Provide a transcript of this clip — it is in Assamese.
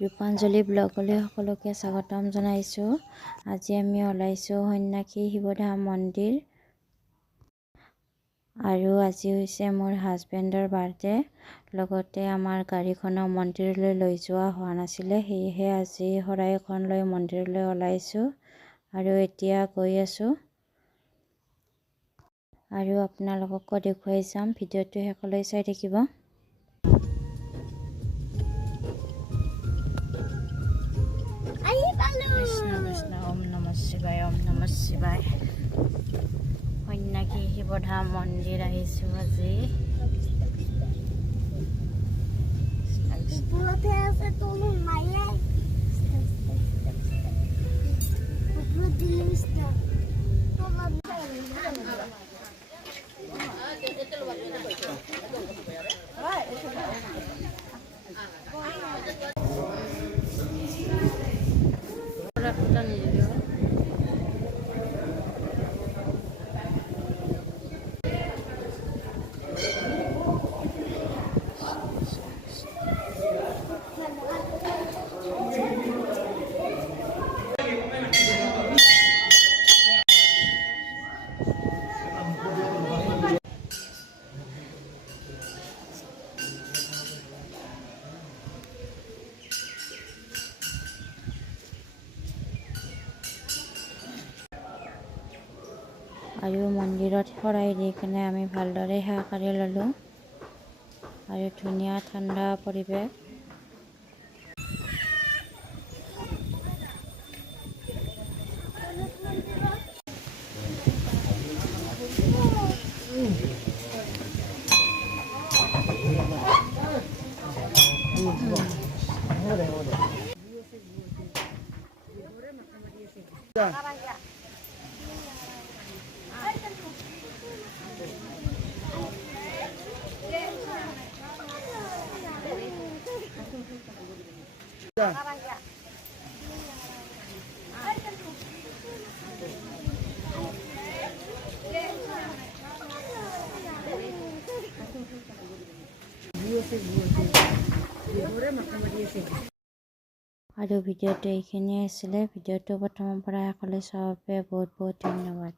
ৰূপাঞ্জলি ব্লগলৈ সকলোকে স্বাগতম জনাইছোঁ। আজি আমি ওলাইছোঁ সন্যাসী শিৱধাম মন্দিৰ আৰু আজি হৈছে মোৰ হাজবেণ্ডৰ বাৰ্থডে। লগতে আমাৰ গাড়ীখনক মন্দিৰলৈ লৈ যোৱা হোৱা নাছিলে, সেয়েহে আজি শৰাই এখন লৈ মন্দিৰলৈ ওলাইছোঁ আৰু এতিয়া গৈ আছোঁ আৰু আপোনালোককো দেখুৱাই যাম। ভিডিঅ'টো শেষলৈ চাই থাকিব। কৃষ্ণ কৃষ্ণ ওম নমঃ শিৱায় ওম নমঃ শিৱায়। সন্যাসী শিৱধাম মন্দিৰ আহিছোঁ আজি। আৰু মন্দিৰত শৰাই দি কিনে আমি ভালদৰে সেৱা কৰি ল'লোঁ আৰু ধুনীয়া ঠাণ্ডা পৰিৱেশ। আৰু ভিডিঅ'টো এইখিনিয়ে আছিলে। ভিডিঅ'টো প্ৰথমৰ পৰা শেষলৈ চোৱাৰ বাবে বহুত বহুত ধন্যবাদ।